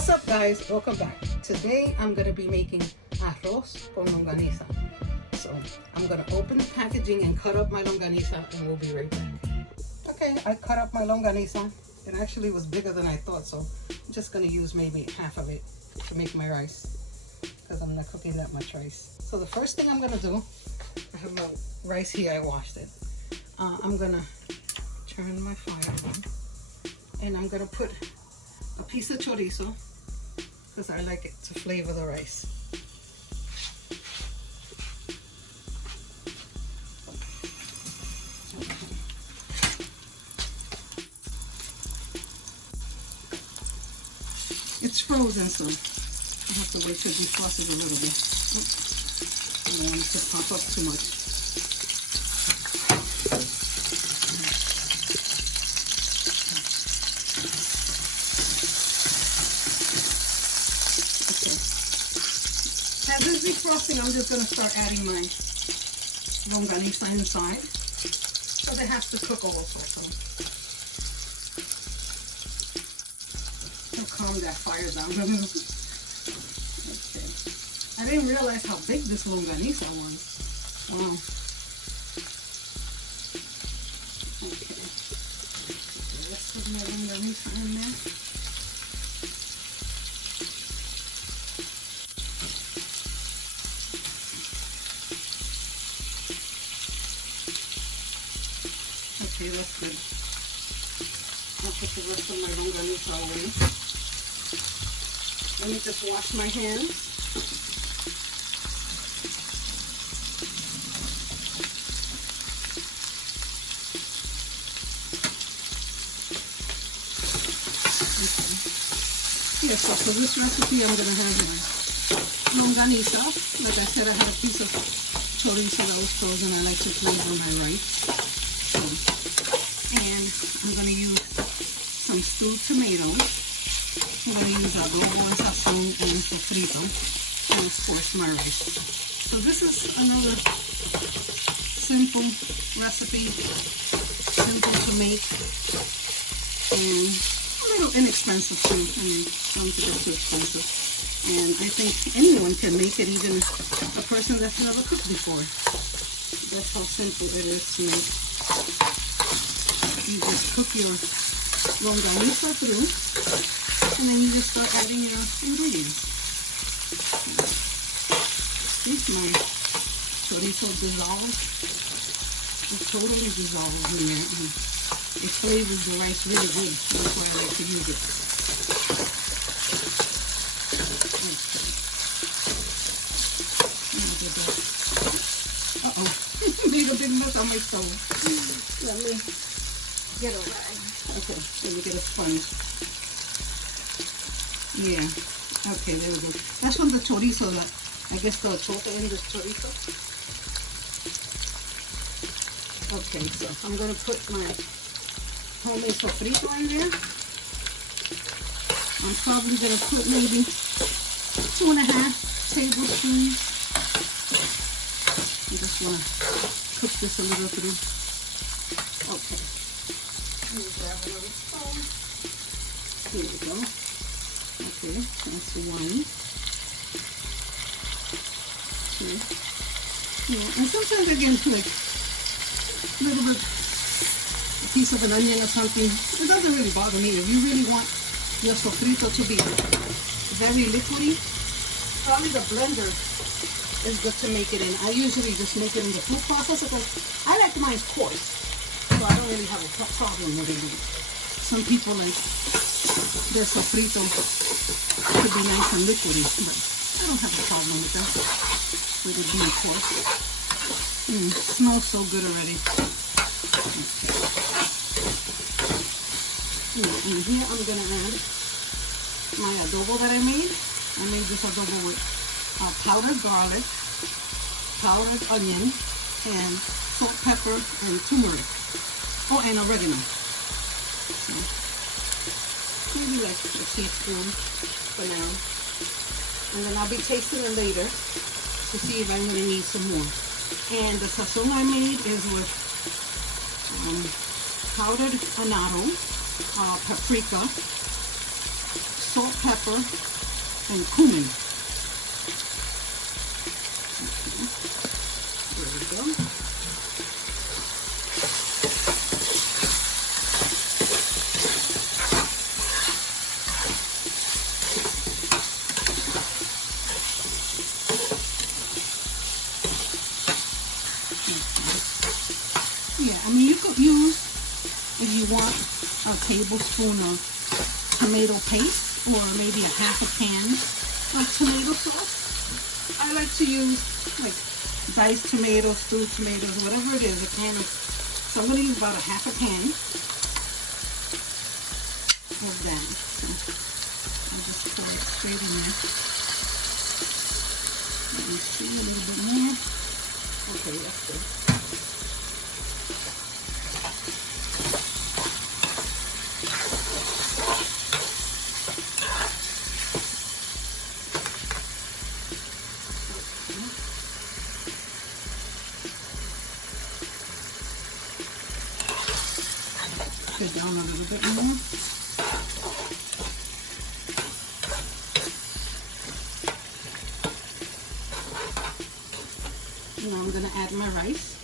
What's up, guys? Welcome back. Today I'm going to be making arroz con longaniza. So I'm going to open the packaging and cut up my longaniza, and we'll be right back. Okay, I cut up my longaniza. It actually was bigger than I thought, so I'm just going to use maybe half of it to make my rice, because I'm not cooking that much rice. So the first thing I'm going to do, I have my rice here, I washed it. I'm going to turn my fire on, and I'm going to put a piece of chorizo, because I like it to flavor the rice. Okay. It's frozen, so I have to wait till it defrosts a little bit. I don't want it to pop up too much. As it's defrosting, I'm just going to start adding my longaniza inside. So it has to cook also. So calm that fire down a little. Okay. I didn't realize how big this longaniza was. Wow. Okay. The rest of my longaniza in there. Okay, that's good. I'll put the rest of my longaniza away. Let me just wash my hands. Okay. Yeah, so for this recipe I'm going to have longaniza. Like I said, I had a piece of chorizo that was frozen. I like to flavor my rice. And I'm going to use some stewed tomatoes. I'm going to use adobo and sazon and sofrito, and of course my rice. So this is another simple recipe, simple to make, and a little inexpensive too. I mean, don't think it's too expensive. And I think anyone can make it, even a person that's never cooked before. That's how simple it is to make. You just cook your longaniza through, and then you just start adding your ingredients. See, my chorizo dissolves. It totally dissolves in there, and it flavors the rice really good. That's why I like to use it. Okay. Uh-oh. Made a big mess on my stove. Let me get a rag. Okay, let me get a sponge. Yeah. Okay, there we go. That's from the chorizo, I guess the chote in the chorizo. Okay, so I'm going to put my homemade sofrito in there. I'm probably going to put maybe 2.5 tablespoons. I just want to cook this a little through. Okay. Let me grab another spoon. Here we go. Okay, that's one. Two. Yeah, and sometimes I get like a little bit, a piece of an onion or something. It doesn't really bother me. If you really want your sofrito to be very liquidy, probably the blender is good to make it in. I usually just make it in the food processor because I like mine coarse, so I don't really have a problem with it. Some people like their sofrito to be nice and liquidy, but I don't have a problem with that, with it being coarse. Smells so good already. And here I'm gonna add my adobo that I made. I made this adobo with powdered garlic, powdered onion, and salt, pepper, and turmeric. Oh, and oregano. So, maybe like a teaspoon for now. And then I'll be tasting it later to see if I'm going to need some more. And the sazon I made is with powdered annatto, paprika, salt, pepper, and cumin. Okay. There we go. Yeah, I mean, you could use, if you want, a tablespoon of tomato paste or maybe a half a can of tomato sauce. I like to use like diced tomatoes, stewed tomatoes, whatever it is, a can of. So I'm going to use about a half a can of that. So I'll just pour it straight in there. Let me see a little bit more. Okay, that's good. It down a little bit more. Now I'm going to add my rice.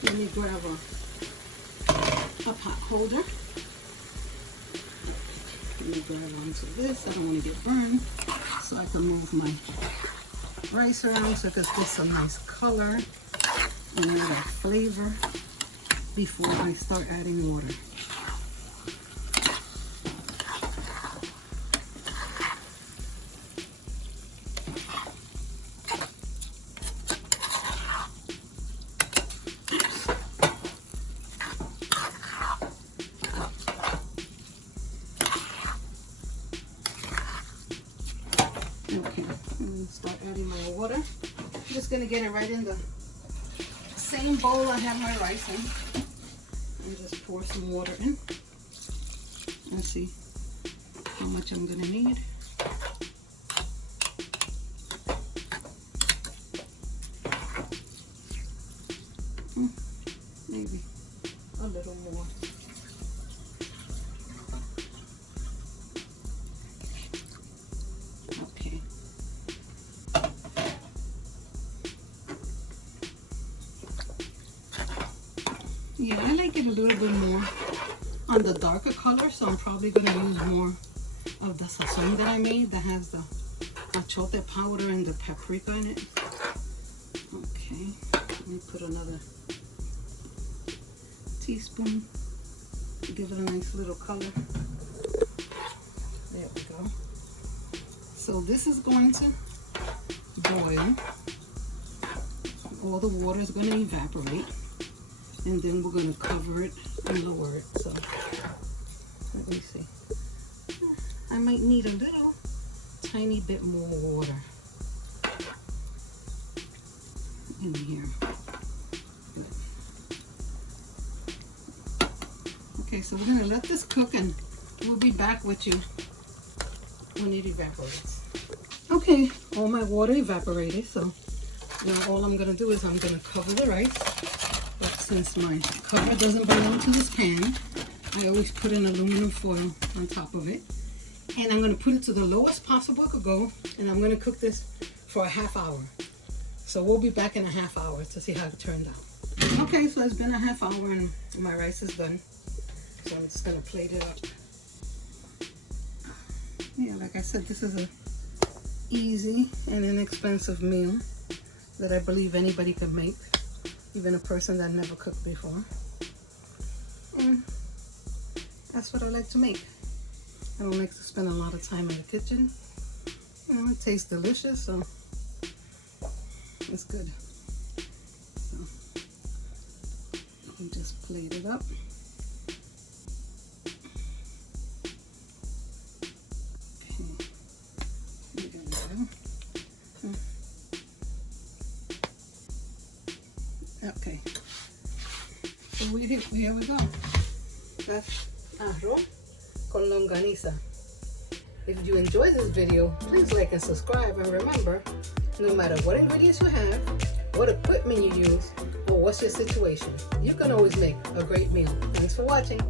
Let me grab a pot holder. Let me grab onto this. I don't want to get burned, so I can move my rice around so it gets some nice color and a little flavor before I start adding water. Okay, I'm going to start adding my water. I'm just going to get it right in the same bowl I have my rice in. And just pour some water in. Let's see how much I'm going to need. Maybe a little more. Okay. Yeah, I like it a little bit more on the darker color, so I'm probably going to use more of the sazon that I made that has the achote powder and the paprika in it. Okay, let me put another teaspoon to give it a nice little color. There we go. So this is going to boil. All the water is going to evaporate, and then we're going to cover it and lower it. So let me see. I might need a little tiny bit more water in here. Good. Okay, so we're going to let this cook, and we'll be back with you when it evaporates. Okay, all my water evaporated, so now all I'm going to do is I'm going to cover the rice. But since my cover doesn't belong to this pan, I always put an aluminum foil on top of it. And I'm going to put it to the lowest possible it could go, and I'm going to cook this for a half hour. So we'll be back in a half hour to see how it turned out. Okay, so it's been a half hour and my rice is done. So I'm just going to plate it up. Yeah, like I said, this is a easy and inexpensive meal that I believe anybody can make, even a person that never cooked before. And that's what I like to make. I don't like to spend a lot of time in the kitchen. You know, it tastes delicious, so it's good. So you just plate it up. Okay, there we go. Okay, so here we go. That's arroz con longaniza. If you enjoyed this video, please like and subscribe, and remember, no matter what ingredients you have, what equipment you use, or what's your situation, you can always make a great meal. Thanks for watching.